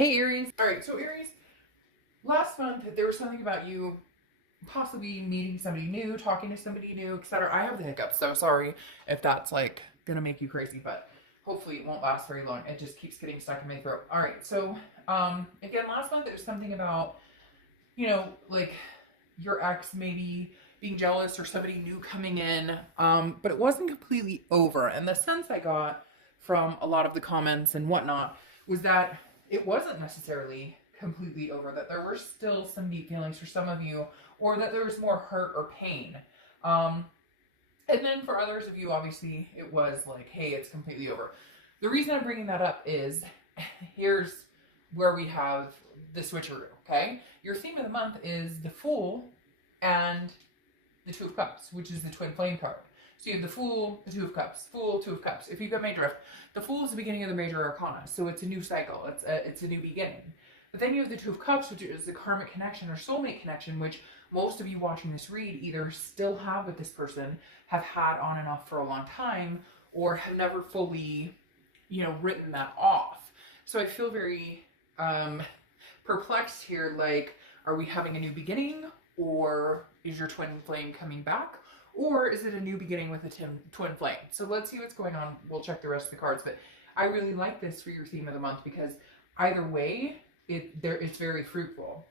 Hey Aries. All right, so Aries, last month there was something about you possibly meeting somebody new, talking to somebody new, etc. I have the hiccups, so sorry if that's like gonna make you crazy, but hopefully it won't last very long. It just keeps getting stuck in my throat. All right, so again, last month there was something about like your ex maybe being jealous or somebody new coming in, but it wasn't completely over. And the sense I got from a lot of the comments and whatnot was that it wasn't necessarily completely over, that there were still some deep feelings for some of you, or that there was more hurt or pain. Um, and then for others of you, obviously, it was like, hey, it's completely over. The reason I'm bringing that up is here's where we have the switcheroo, okay? Your theme of the month is the Fool and the Two of Cups, which is the twin flame card. So you have the Fool, the Two of Cups, Fool, Two of Cups. If you get my drift, the Fool is the beginning of the major arcana, so it's a new cycle, it's a new beginning. But then you have the Two of Cups, which is the karmic connection or soulmate connection, which most of you watching this read either still have with this person, have had on and off for a long time, or have never fully, written that off. So I feel very perplexed here. Like, are we having a new beginning, or is your twin flame coming back? Or is it a new beginning with a twin flame? So let's see what's going on. We'll check the rest of the cards. But I really like this for your theme of the month because either way, it's very fruitful.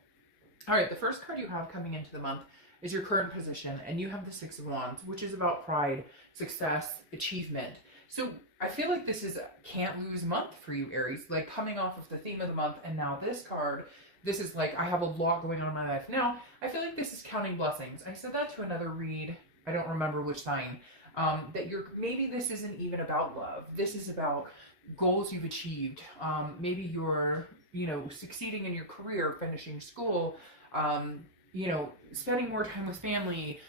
All right, the first card you have coming into the month is your current position, and you have the Six of Wands, which is about pride, success, achievement. So I feel like this is a can't lose month for you, Aries. Like, coming off of the theme of the month and now this card, this is like, I have a lot going on in my life. Now, I feel like this is counting blessings. I said that to another read, I don't remember which sign, that maybe this isn't even about love. This is about goals you've achieved. Maybe you're, succeeding in your career, finishing school, spending more time with family,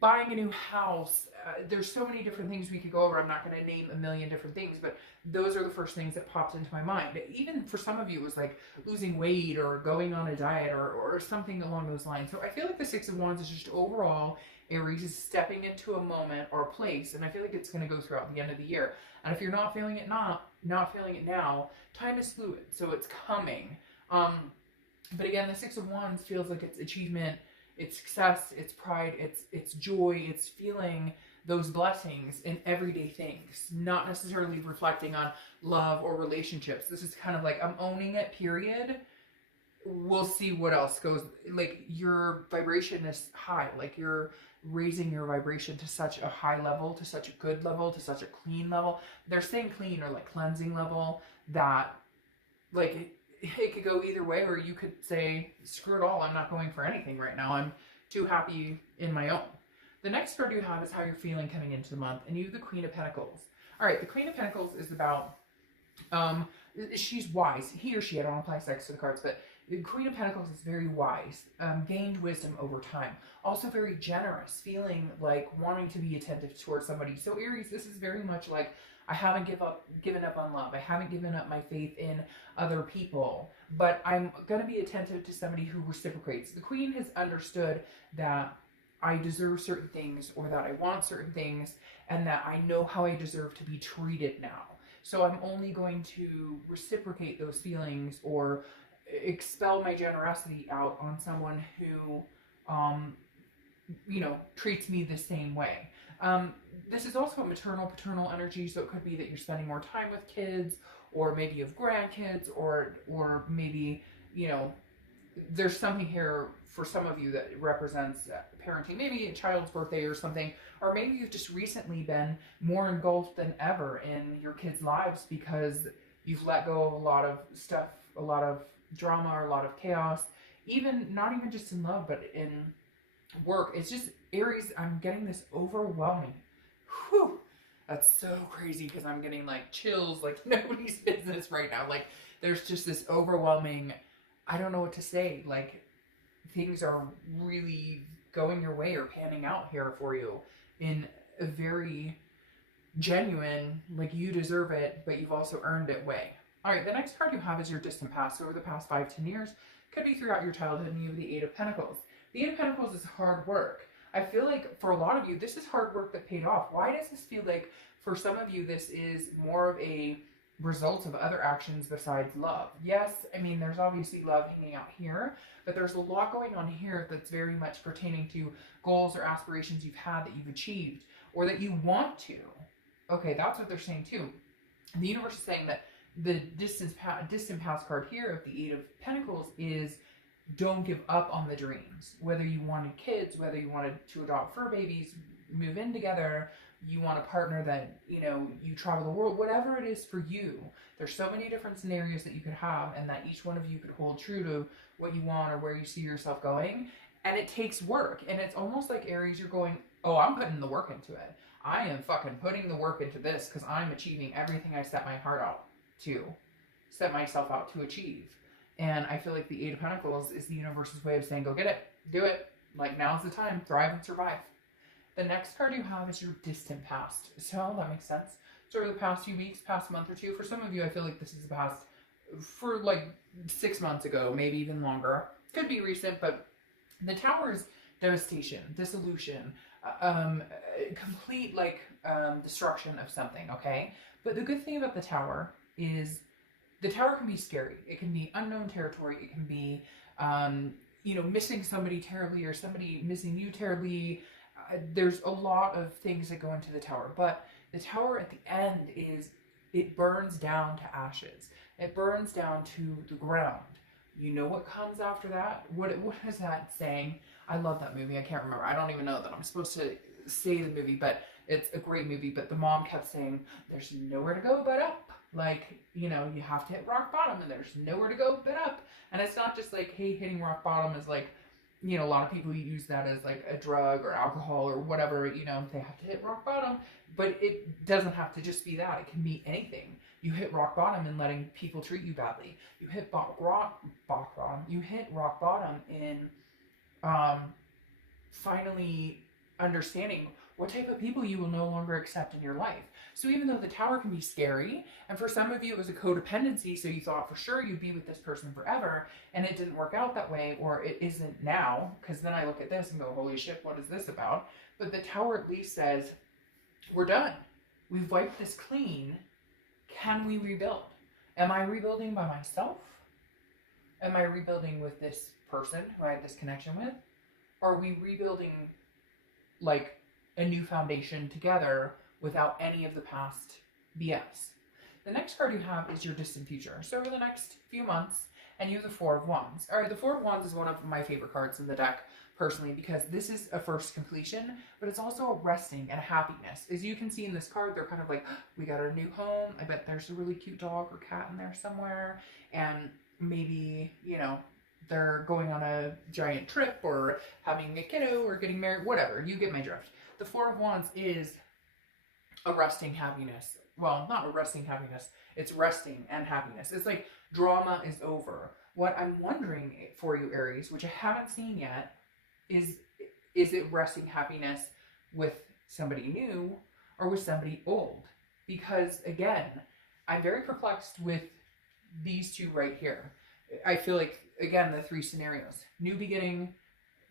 buying a new house. There's so many different things we could go over. I'm not going to name a million different things, but those are the first things that popped into my mind. Even for some of you, it was like losing weight or going on a diet or something along those lines. So I feel like the Six of Wands is just overall, Aries is stepping into a moment or a place, and I feel like it's going to go throughout the end of the year. And if you're not feeling it not feeling it now, time is fluid, so it's coming. But again, the Six of Wands feels like it's achievement, it's success, it's pride, it's joy, it's feeling those blessings in everyday things, not necessarily reflecting on love or relationships. This is kind of like, I'm owning it, period. We'll see what else goes. Like, your vibration is high, like you're raising your vibration to such a high level, to such a good level, to such a clean level. They're saying clean or like cleansing level, that like it could go either way, or you could say, screw it all, I'm not going for anything right now. I'm too happy in my own. The next card you have is how you're feeling coming into the month, and you have the Queen of Pentacles. All right, the Queen of Pentacles is about, she's wise. He or she, I don't apply sex to the cards, but the Queen of Pentacles is very wise, gained wisdom over time. Also very generous, feeling like wanting to be attentive towards somebody. So Aries, this is very much like, I haven't given up on love. I haven't given up my faith in other people, but I'm going to be attentive to somebody who reciprocates. The Queen has understood that I deserve certain things, or that I want certain things, and that I know how I deserve to be treated now. So I'm only going to reciprocate those feelings or expel my generosity out on someone who, treats me the same way. This is also a maternal, paternal energy, so it could be that you're spending more time with kids, or maybe you have grandkids, or maybe, there's something here for some of you that represents parenting, maybe a child's birthday or something, or maybe you've just recently been more engulfed than ever in your kids' lives because you've let go of a lot of stuff, a lot of drama, or a lot of chaos, not even just in love, but in work. It's just, Aries, I'm getting this overwhelming. Whew. That's so crazy, because I'm getting like chills like nobody's business right now. Like, there's just this overwhelming, I don't know what to say. Like, things are really going your way or panning out here for you in a very genuine, like, you deserve it, but you've also earned it way. All right, the next card you have is your distant past. So over the past 5-10 years, could be throughout your childhood, and you have the Eight of Pentacles. The Eight of Pentacles is hard work. I feel like for a lot of you, this is hard work that paid off. Why does this feel like for some of you, this is more of a results of other actions besides love. Yes, I mean, there's obviously love hanging out here, but there's a lot going on here that's very much pertaining to goals or aspirations you've had that you've achieved or that you want to. Okay, that's what they're saying too. The universe is saying that the distant past card here of the Eight of Pentacles is don't give up on the dreams. Whether you wanted kids, whether you wanted to adopt fur babies, move in together, you want a partner that, you know, you travel the world, whatever it is for you. There's so many different scenarios that you could have, and that each one of you could hold true to what you want or where you see yourself going. And it takes work. And it's almost like, Aries, you're going, oh, I'm putting the work into it. I am fucking putting the work into this because I'm achieving everything I set my heart out to, set myself out to achieve. And I feel like the Eight of Pentacles is the universe's way of saying, go get it, do it. Like, now's the time, thrive and survive. The next card you have is your distant past. So that makes sense. Sort of the past few weeks, past month or two. For some of you, I feel like this is the past for like 6 months ago, maybe even longer. Could be recent, but the Tower is devastation, dissolution, complete destruction of something, okay? But the good thing about the Tower is the Tower can be scary. It can be unknown territory. It can be, missing somebody terribly or somebody missing you terribly. There's a lot of things that go into the Tower, but the Tower at the end is, it burns down to ashes. It burns down to the ground. You know what comes after that? What is that saying? I love that movie. I can't remember. I don't even know that I'm supposed to say the movie, but it's a great movie. But the mom kept saying, there's nowhere to go but up. Like, you have to hit rock bottom and there's nowhere to go but up. And it's not just like, hey, hitting rock bottom is like, a lot of people use that as like a drug or alcohol or whatever, they have to hit rock bottom. But it doesn't have to just be that. It can be anything. You hit rock bottom in letting people treat you badly. You hit rock bottom in finally understanding what type of people you will no longer accept in your life. So even though the Tower can be scary, and for some of you it was a codependency, so you thought for sure you'd be with this person forever, and it didn't work out that way, or it isn't now, because then I look at this and go, holy shit, what is this about? But the Tower at least says, we're done. We've wiped this clean. Can we rebuild? Am I rebuilding by myself? Am I rebuilding with this person who I had this connection with? Or are we rebuilding like a new foundation together without any of the past BS? The next card you have is your distant future. So over the next few months, and you have the Four of Wands. All right, the Four of Wands is one of my favorite cards in the deck, personally, because this is a first completion, but it's also a resting and a happiness. As you can see in this card, they're kind of like, we got our new home. I bet there's a really cute dog or cat in there somewhere. And maybe, they're going on a giant trip or having a kiddo or getting married, whatever. You get my drift. The Four of Wands is a resting happiness. Well, not a resting happiness. It's resting and happiness. It's like drama is over. What I'm wondering for you, Aries, which I haven't seen yet, is it resting happiness with somebody new or with somebody old? Because again, I'm very perplexed with these two right here. I feel like, again, the three scenarios: new beginning,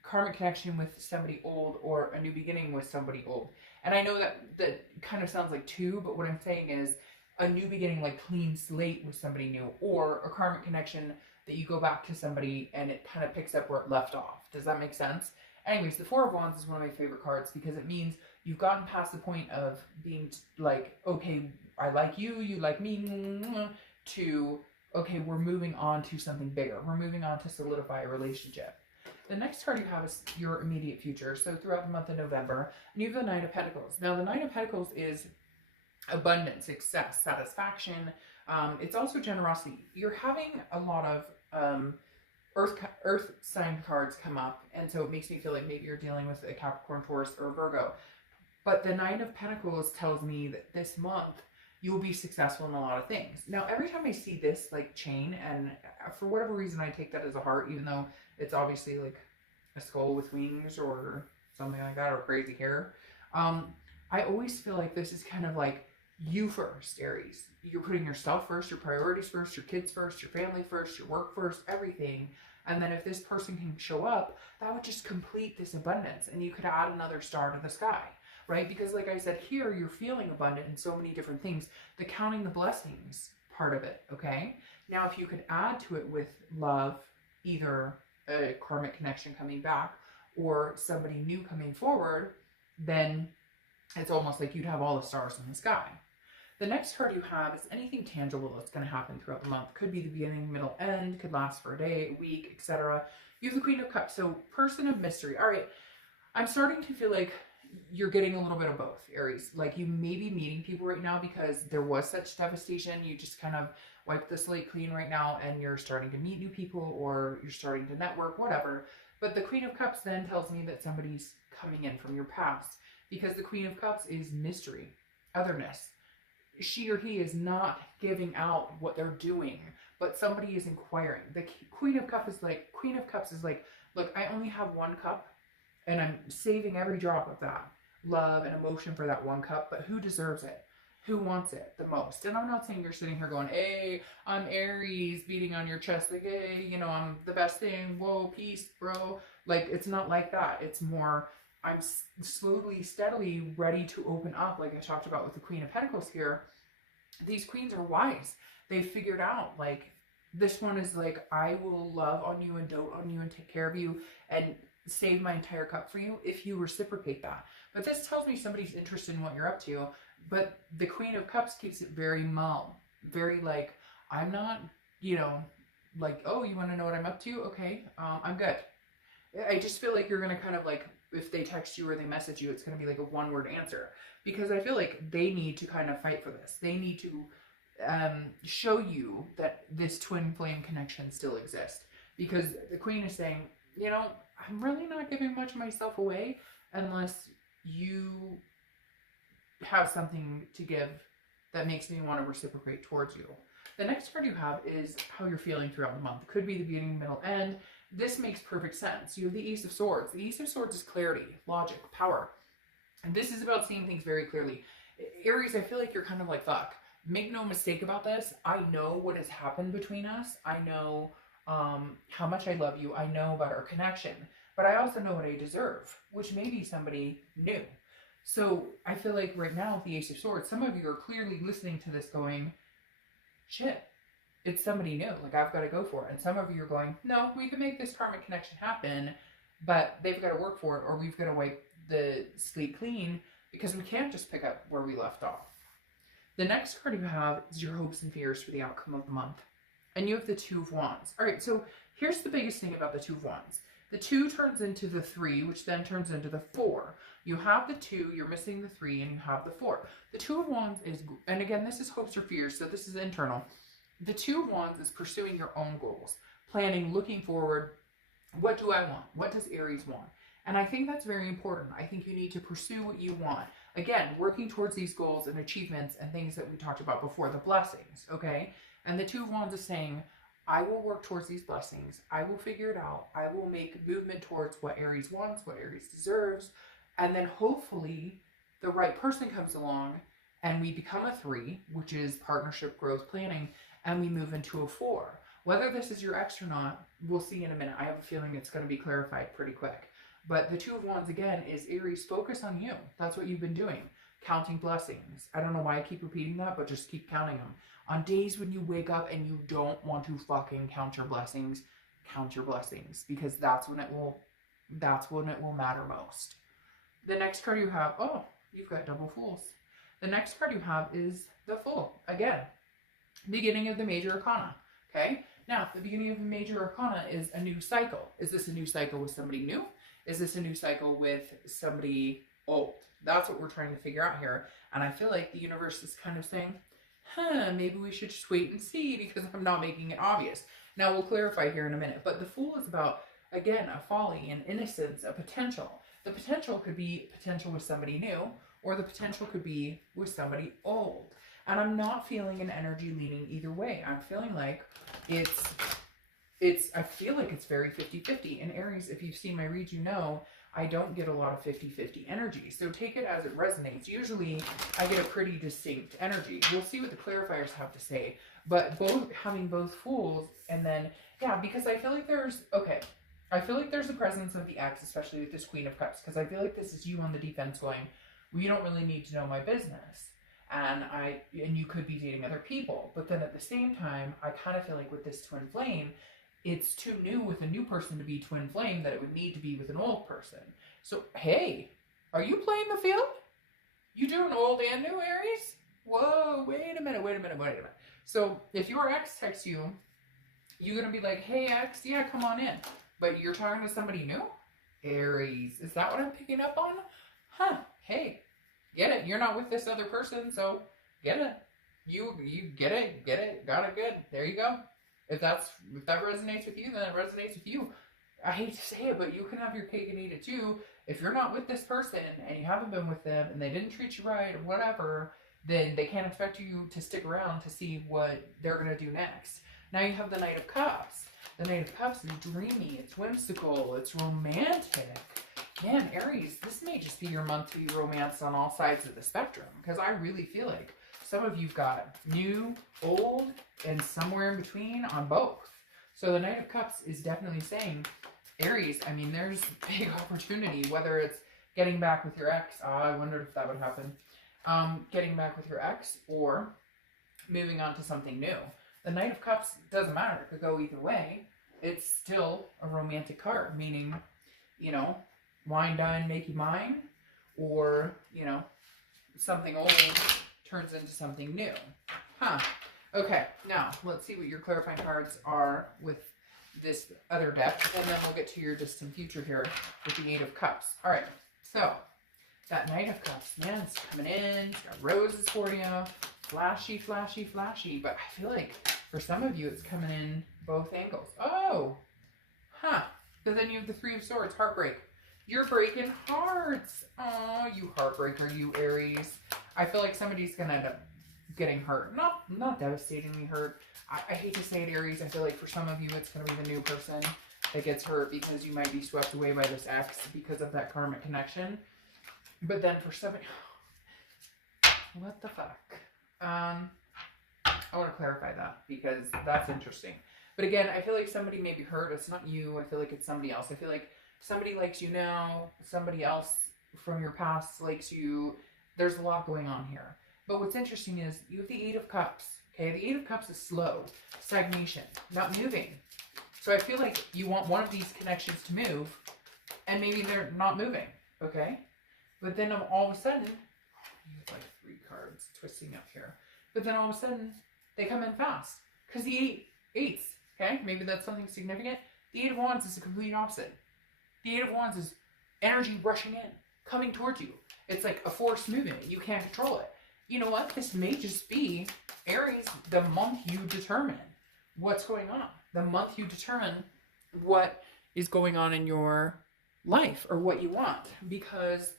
karmic connection with somebody old, or a new beginning with somebody old. And I know that kind of sounds like two, but what I'm saying is a new beginning, like clean slate with somebody new, or a karmic connection that you go back to somebody and it kind of picks up where it left off. Does that make sense? Anyways, the Four of Wands is one of my favorite cards because it means you've gotten past the point of being like, okay, I like you, you like me, to, okay, we're moving on to something bigger. We're moving on to solidify a relationship. The next card you have is your immediate future. So throughout the month of November, and you have the Nine of Pentacles. Now, the Nine of Pentacles is abundance, success, satisfaction. It's also generosity. You're having a lot of earth sign cards come up, and so it makes me feel like maybe you're dealing with a Capricorn, Taurus, or Virgo. But the Nine of Pentacles tells me that this month you will be successful in a lot of things. Now, every time I see this like chain, and for whatever reason I take that as a heart, even though it's obviously like a skull with wings or something like that, or crazy hair, I always feel like this is kind of like you first, Aries. You're putting yourself first, your priorities first, your kids first, your family first, your work first, everything. And then if this person can show up, that would just complete this abundance, and you could add another star to the sky, right? Because like I said, here you're feeling abundant in so many different things. The counting the blessings part of it, okay? Now, if you could add to it with love, either a karmic connection coming back or somebody new coming forward, then it's almost like you'd have all the stars in the sky. The next card you have is anything tangible that's going to happen throughout the month. Could be the beginning, middle, end, could last for a day, a week, etc. You have the Queen of Cups, so person of mystery. All right, I'm starting to feel like you're getting a little bit of both, Aries. Like you may be meeting people right now because there was such devastation. You just kind of wiped the slate clean right now and you're starting to meet new people or you're starting to network, whatever. But the Queen of Cups then tells me that somebody's coming in from your past because the Queen of Cups is mystery, otherness. She or he is not giving out what they're doing, but somebody is inquiring. The Queen of Cups is like, look, I only have one cup and I'm saving every drop of that love and emotion for that one cup, but who deserves it? Who wants it the most? And I'm not saying you're sitting here going, hey, I'm Aries, beating on your chest, like, hey, you know, I'm the best thing, whoa, peace, bro. Like, it's not like that. It's more, I'm slowly, steadily ready to open up, like I talked about with the Queen of Pentacles here. These queens are wise. They figured out, like, this one is like, I will love on you and dote on you and take care of you and save my entire cup for you if you reciprocate that. But this tells me somebody's interested in what you're up to. But the Queen of Cups keeps it very mum, very like, I'm not, you know, like, oh, you want to know what I'm up to? Okay, I'm good. I just feel like you're going to kind of like, if they text you or they message you, it's going to be like a one-word answer. Because I feel like they need to kind of fight for this. They need to show you that this twin flame connection still exists. Because the Queen is saying, you know, I'm really not giving much of myself away unless you have something to give that makes me want to reciprocate towards you. The next card you have is how you're feeling throughout the month. It could be the beginning, middle, end. This makes perfect sense. You have the Ace of Swords. The Ace of Swords is clarity, logic, power. And this is about seeing things very clearly. Aries, I feel like you're kind of like, fuck. Make no mistake about this. I know what has happened between us. I know how much I love you. I know about our connection. But I also know what I deserve, which may be somebody new. So I feel like right now with the Ace of Swords, some of you are clearly listening to this going, shit, it's somebody new. Like, I've got to go for it. And some of you are going, no, we can make this karmic connection happen, but they've got to work for it, or we've got to wipe the slate clean because we can't just pick up where we left off. The next card you have is your hopes and fears for the outcome of the month. And you have the Two of Wands. All right, so here's the biggest thing about the Two of Wands. The 2 turns into the 3, which then turns into the 4. You have the 2, you're missing the 3, and you have the 4. The 2 of Wands is, and again, this is hopes or fears, so this is internal. The 2 of Wands is pursuing your own goals, planning, looking forward. What do I want? What does Aries want? And I think that's very important. I think you need to pursue what you want. Again, working towards these goals and achievements and things that we talked about before, the blessings, okay? And the 2 of Wands is saying, I will work towards these blessings. I will figure it out. I will make movement towards what Aries wants, what Aries deserves. And then hopefully the right person comes along and we become a 3, which is partnership, growth, planning, and we move into a 4. Whether this is your ex or not, we'll see in a minute. I have a feeling it's going to be clarified pretty quick. But the 2 of Wands, again, is Aries, focus on you. That's what you've been doing. Counting blessings. I don't know why I keep repeating that, but just keep counting them. On days when you wake up and you don't want to fucking count your blessings, because that's when it will matter most. The next card you have, oh, you've got double fools. The next card you have is the Fool. Again, beginning of the major arcana. Okay? Now, the beginning of the major arcana is a new cycle. Is this a new cycle with somebody new? Is this a new cycle with somebody old? That's what we're trying to figure out here. And I feel like the universe is kind of saying, maybe we should just wait and see because I'm not making it obvious. Now, we'll clarify here in a minute. But the Fool is about, again, a folly, an innocence, a potential. The potential could be potential with somebody new, or the potential could be with somebody old. And I'm not feeling an energy leaning either way. I'm feeling like I feel like it's very 50-50. And Aries, if you've seen my read, you know I don't get a lot of 50-50 energy. So take it as it resonates. Usually I get a pretty distinct energy. We'll see what the clarifiers have to say. But having both Fools and then, yeah, because I feel like there's a presence of the ex, especially with this Queen of Cups, because I feel like this is you on the defense going, well, you don't really need to know my business. and you could be dating other people. But then at the same time, I kind of feel like with this twin flame, it's too new with a new person to be twin flame that it would need to be with an old person. So, hey, are you playing the field? You doing old and new, Aries? Whoa, wait a minute. So if your ex texts you, you're going to be like, hey, ex, yeah, come on in. But you're talking to somebody new? Aries, is that what I'm picking up on? Huh, hey, get it. You're not with this other person, so get it. You get it, got it good. There you go. If that resonates with you, then it resonates with you. I hate to say it, but you can have your cake and eat it too. If you're not with this person and you haven't been with them and they didn't treat you right or whatever, then they can't expect you to stick around to see what they're going to do next. Now you have the Knight of Cups. The Knight of Cups is dreamy, it's whimsical, it's romantic. Man, Aries, this may just be your month to be romance on all sides of the spectrum, because I really feel like some of you've got new, old, and somewhere in between on both. So the Knight of Cups is definitely saying, Aries, I mean, there's big opportunity, whether it's getting back with your ex. I wondered if that would happen. Getting back with your ex or moving on to something new. The Knight of Cups doesn't matter. It could go either way. It's still a romantic card, meaning, you know, wine, dine, make you mine, or, you know, something old turns into something new. Huh. Okay, now let's see what your clarifying cards are with this other deck, and then we'll get to your distant future here with the Eight of Cups. All right, so that Knight of Cups, man, it's coming in. It's got roses for you. Flashy, flashy, flashy. But I feel like for some of you, it's coming in both angles. Oh, huh. But then you have the Three of Swords, heartbreak. You're breaking hearts. Oh, you heartbreaker, you Aries. I feel like somebody's going to end up getting hurt. Not devastatingly hurt. I hate to say it, Aries. I feel like for some of you, it's going to be the new person that gets hurt because you might be swept away by this ex because of that karmic connection. But then for somebody... What the fuck? I want to clarify that because that's interesting. But again, I feel like somebody may be hurt. It's not you. I feel like it's somebody else. I feel like somebody likes you now. Somebody else from your past likes you. There's a lot going on here. But what's interesting is you have the Eight of Cups. Okay, the Eight of Cups is slow, stagnation, not moving. So I feel like you want one of these connections to move, and maybe they're not moving. Okay, but then all of a sudden, you have like 3 cards twisting up here. But then all of a sudden, they come in fast because the eights. Okay, maybe that's something significant. The Eight of Wands is the complete opposite. The Eight of Wands is energy rushing in, coming towards you. It's like a force moving. You can't control it. You know what? This may just be, Aries, the month you determine what's going on. The month you determine what is going on in your life or what you want. Because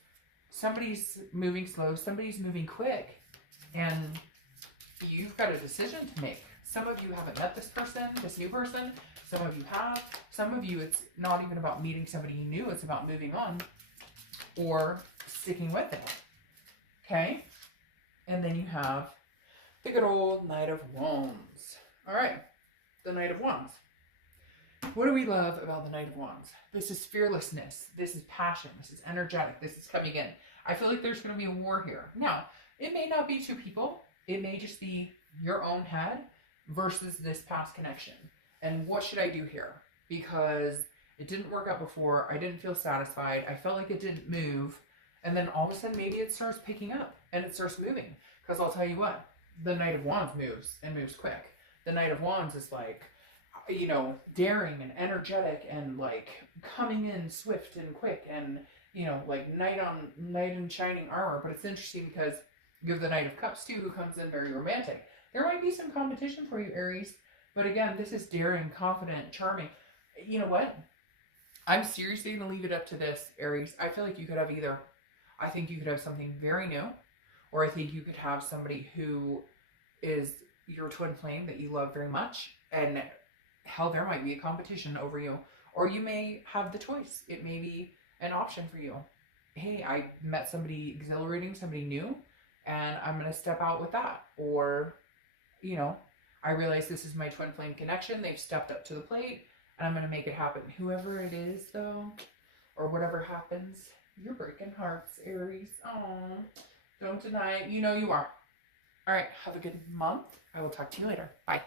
somebody's moving slow, somebody's moving quick, and you've got a decision to make. Some of you haven't met this person, this new person. Some of you have. Some of you, it's not even about meeting somebody new. It's about moving on or sticking with it. Okay? And then you have the good old Knight of Wands. All right, the Knight of Wands. What do we love about the Knight of Wands? This is fearlessness. This is passion. This is energetic. This is coming in. I feel like there's going to be a war here. Now, it may not be 2 people. It may just be your own head versus this past connection. And what should I do here? Because it didn't work out before. I didn't feel satisfied. I felt like it didn't move. And then all of a sudden, maybe it starts picking up and it starts moving. Because I'll tell you what, the Knight of Wands moves and moves quick. The Knight of Wands is like, you know, daring and energetic and like coming in swift and quick and, you know, like knight in shining armor. But it's interesting because you have the Knight of Cups too, who comes in very romantic. There might be some competition for you, Aries. But again, this is daring, confident, charming. You know what? I'm seriously going to leave it up to this, Aries. I feel like you could have either. I think you could have something very new, or I think you could have somebody who is your twin flame that you love very much, and hell, there might be a competition over you, or you may have the choice. It may be an option for you. Hey, I met somebody exhilarating, somebody new, and I'm going to step out with that. Or, you know, I realize this is my twin flame connection. They've stepped up to the plate, and I'm going to make it happen. Whoever it is, though, or whatever happens, you're breaking hearts, Aries. Oh, don't deny it. You know you are. All right, have a good month. I will talk to you later. Bye.